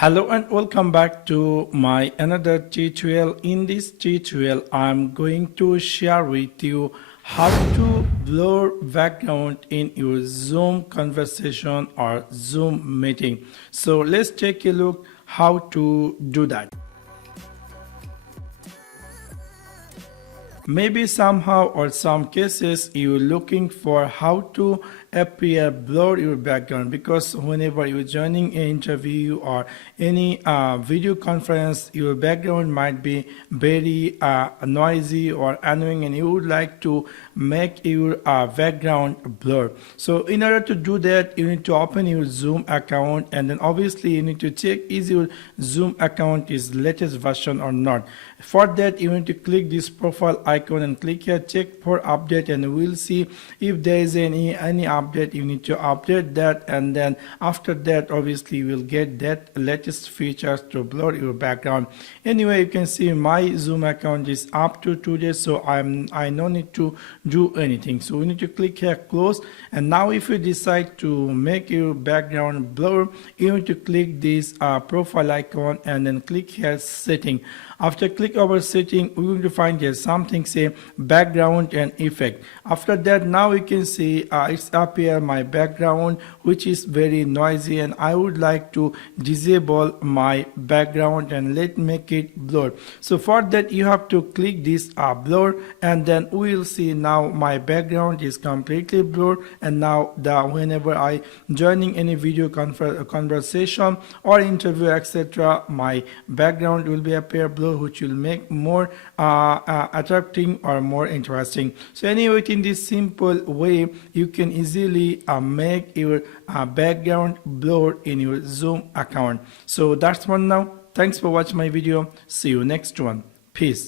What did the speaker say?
Hello and welcome back to my another tutorial. In this tutorial I'm going to share with you how to blur background in your Zoom conversation or Zoom meeting. So let's take a look how to do that. Maybe somehow or some cases you're looking for how to appear blur your background, because whenever you're joining an interview or any video conference, your background might be very noisy or annoying and you would like to make your background blur. So in order to do that, you need to open your Zoom account, and then obviously you need to check is your Zoom account is latest version or not. For that, you need to click this profile icon and click here check for update, and we'll see if there is any update. You need to update that, and then after that obviously you will get that latest features to blur your background. Anyway, you can see my Zoom account is up to 2 days, so I no need to do anything. So we need to click here close, and now if you decide to make your background blur, you need to click this profile icon and then click here setting. After click over setting, we're going to find here something say background and effect. After that, now you can see it's up here my background, which is very noisy, and I would like to disable my background and make it blur. So for that, you have to click this blur, and then we'll see now my background is completely blurred, and now whenever I joining any video conversation or interview etc., my background will be appear blur, which will make more attracting or more interesting. So anyway, in this simple way you can easily make your background blur in your Zoom account. So that's one now. Thanks for watching my video. See you next one. Peace.